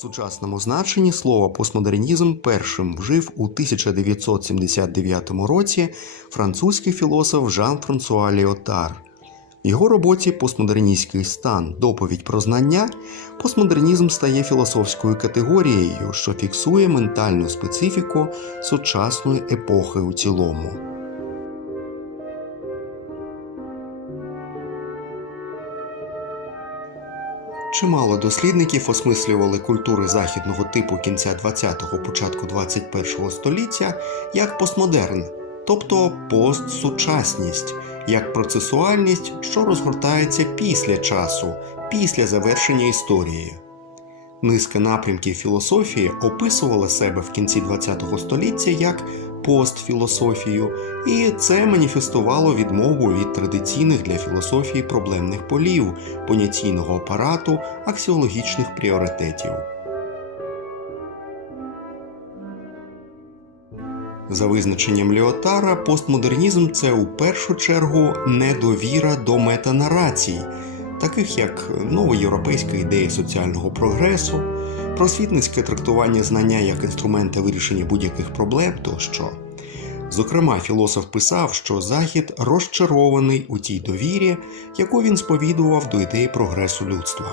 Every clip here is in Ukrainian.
сучасному значенні слово постмодернізм першим вжив у 1979 році французький філософ Жан-Франсуа Ліотар. В його роботі Постмодерністський стан доповідь про знання постмодернізм стає філософською категорією, що фіксує ментальну специфіку сучасної епохи у цілому. Чимало дослідників осмислювали культури західного типу кінця 20-го, початку 21-го століття як постмодерн, тобто постсучасність, як процесуальність, що розгортається після часу, після завершення історії. Низка напрямків філософії описувала себе в кінці ХХ століття як постфілософію, і це маніфестувало відмову від традиційних для філософії проблемних полів, понятійного апарату, аксіологічних пріоритетів. За визначенням Ліотара, постмодернізм це у першу чергу недовіра до метанарацій, таких як новоєвропейська ідея соціального прогресу, просвітницьке трактування знання як інструмента вирішення будь-яких проблем тощо. Зокрема, філософ писав, що Захід розчарований у тій довірі, яку він сповідував до ідеї прогресу людства.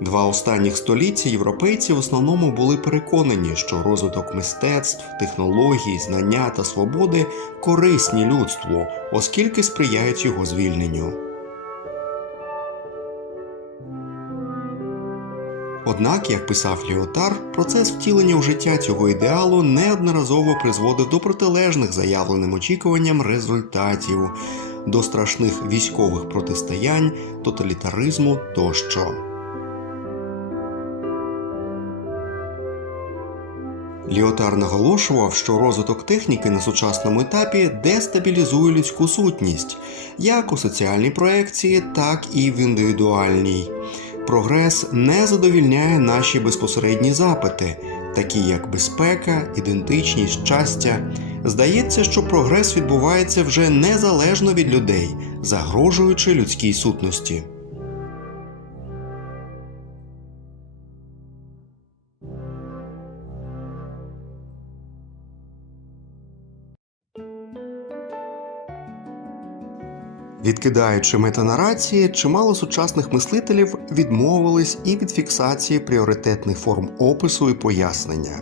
Два останніх століття європейці в основному були переконані, що розвиток мистецтв, технологій, знання та свободи корисні людству, оскільки сприяють його звільненню. Однак, як писав Ліотар, процес втілення у життя цього ідеалу неодноразово призводив до протилежних заявленим очікуванням результатів, до страшних військових протистоянь, тоталітаризму тощо. Ліотар наголошував, що розвиток техніки на сучасному етапі дестабілізує людську сутність як у соціальній проекції, так і в індивідуальній. Прогрес не задовільняє наші безпосередні запити, такі як безпека, ідентичність, щастя. Здається, що прогрес відбувається вже незалежно від людей, загрожуючи людській сутності. Відкидаючи метанарації, чимало сучасних мислителів відмовились і від фіксації пріоритетних форм опису і пояснення.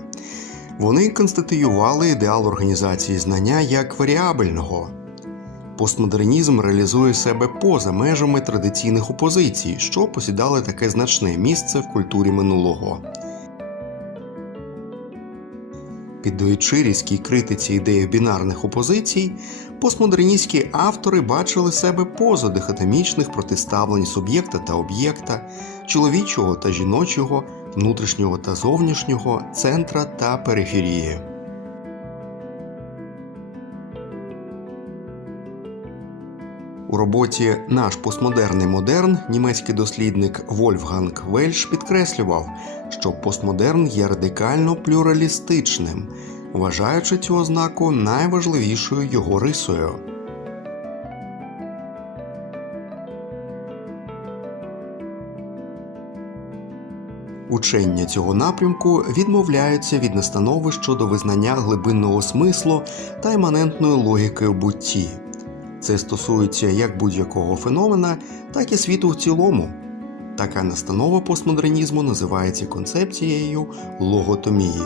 Вони конституювали ідеал організації знання як варіабельного. Постмодернізм реалізує себе поза межами традиційних опозицій, що посідали таке значне місце в культурі минулого. Піддаючи різкій критиці ідеї бінарних опозицій, постмодерністські автори бачили себе поза дихотомічних протиставлень суб'єкта та об'єкта, чоловічого та жіночого, внутрішнього та зовнішнього, центра та периферії. У роботі Наш постмодерний модерн німецький дослідник Вольфганг Вельш підкреслював, що постмодерн є радикально плюралістичним, вважаючи цю ознаку найважливішою його рисою. Учення цього напрямку відмовляються від настанови щодо визнання глибинного смислу та іманентної логіки у бутті. Це стосується як будь-якого феномена, так і світу в цілому. Така настанова постмодернізму називається концепцією логотомії.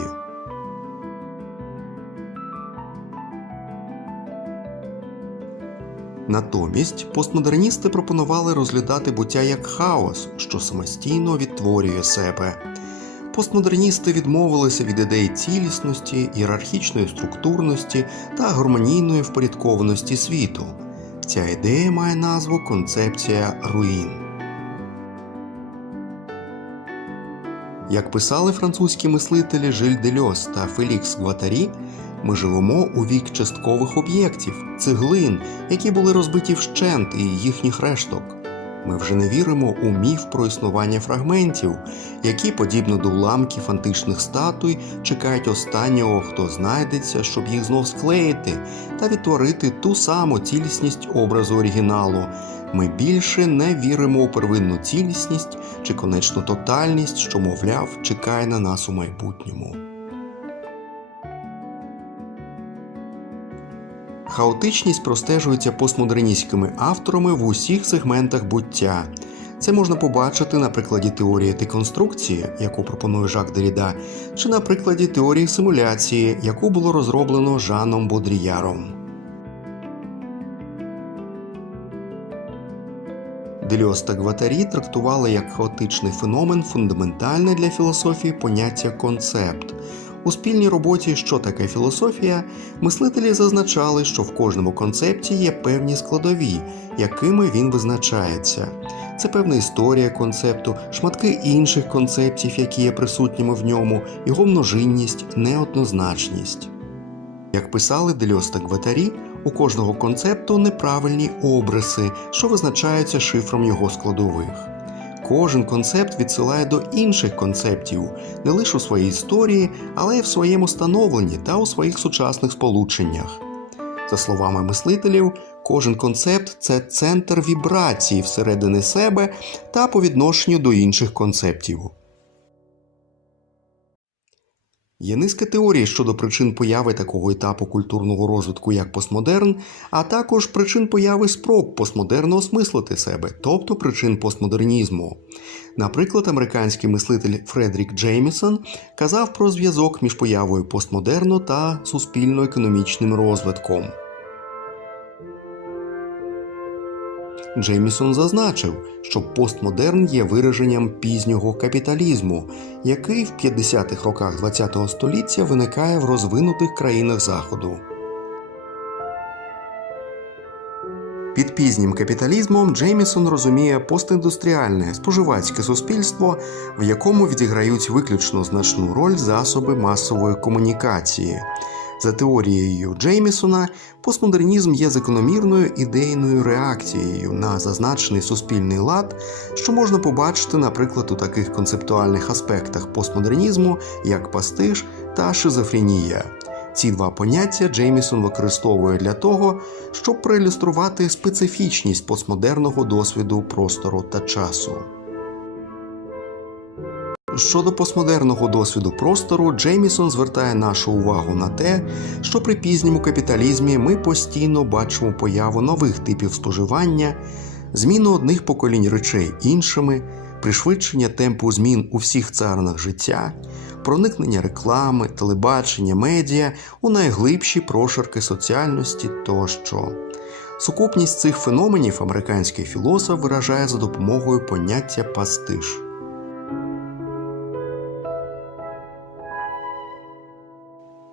Натомість постмодерністи пропонували розглядати буття як хаос, що самостійно відтворює себе. Постмодерністи відмовилися від ідеї цілісності, ієрархічної структурності та гармонійної впорядкованості світу. Ця ідея має назву концепція руїн. Як писали французькі мислителі Жиль Дельос та Фелікс Гватарі, ми живемо у вік часткових об'єктів, цеглин, які були розбиті вщент і їхніх решток. Ми вже не віримо у міф про існування фрагментів, які, подібно до уламків античних статуй, чекають останнього, хто знайдеться, щоб їх знов склеїти та відтворити ту саму цілісність образу оригіналу. Ми більше не віримо у первинну цілісність чи конечну тотальність, що, мовляв, чекає на нас у майбутньому. Хаотичність простежується постмодерністськими авторами в усіх сегментах буття. Це можна побачити на прикладі теорії деконструкції, яку пропонує Жак Деріда, чи на прикладі теорії симуляції, яку було розроблено Жаном Бодріяром. Дельос та Гватарі трактували як хаотичний феномен фундаментальне для філософії поняття концепт. У спільній роботі Що таке філософія мислителі зазначали, що в кожному концепті є певні складові, якими він визначається. Це певна історія концепту, шматки інших концептів, які є присутніми в ньому, його множинність, неоднозначність. Як писали Дельос та Гватарі, у кожного концепту неправильні обриси, що визначаються шифром його складових. Кожен концепт відсилає до інших концептів не лише у своїй історії, але й в своєму становленні та у своїх сучасних сполученнях. За словами мислителів, кожен концепт це центр вібрації всередини себе та по відношенню до інших концептів. Є низка теорій щодо причин появи такого етапу культурного розвитку, як постмодерн, а також причин появи спроб постмодерно осмислити себе, тобто причин постмодернізму. Наприклад, американський мислитель Фредрік Джеймісон казав про зв'язок між появою постмодерну та суспільно-економічним розвитком. Джеймісон зазначив, що постмодерн є вираженням пізнього капіталізму, який в 50-х роках ХХ століття виникає в розвинутих країнах Заходу. Під пізнім капіталізмом Джеймісон розуміє постіндустріальне споживацьке суспільство, в якому відіграють виключно значну роль засоби масової комунікації. За теорією Джеймісона, постмодернізм є закономірною ідейною реакцією на зазначений суспільний лад, що можна побачити, наприклад, у таких концептуальних аспектах постмодернізму, як пастиш та шизофренія. Ці два поняття Джеймісон використовує для того, щоб проілюструвати специфічність постмодерного досвіду простору та часу. Щодо постмодерного досвіду простору, Джеймісон звертає нашу увагу на те, що при пізньому капіталізмі ми постійно бачимо появу нових типів споживання, зміну одних поколінь речей іншими, пришвидшення темпу змін у всіх царинах життя, проникнення реклами, телебачення, медіа у найглибші прошарки соціальності тощо. Сукупність цих феноменів американський філософ виражає за допомогою поняття пастиш.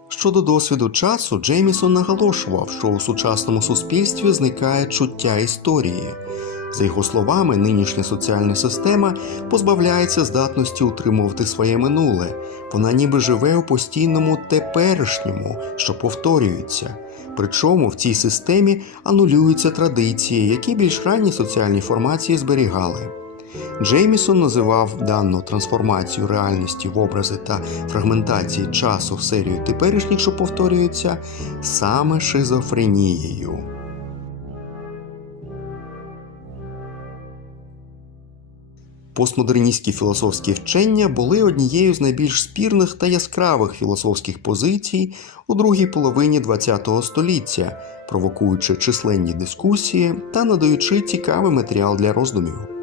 Щодо досвіду часу, Джеймісон наголошував, що у сучасному суспільстві зникає чуття історії. За його словами, нинішня соціальна система позбавляється здатності утримувати своє минуле. Вона ніби живе у постійному теперішньому, що повторюється. Причому в цій системі анулюються традиції, які більш ранні соціальні формації зберігали. Джеймісон називав дану трансформацію реальності в образи та фрагментації часу в серію теперішніх, що повторюються, саме шизофренією. Постмодерністські філософські вчення були однією з найбільш спірних та яскравих філософських позицій у другій половині ХХ століття, провокуючи численні дискусії та надаючи цікавий матеріал для роздумів.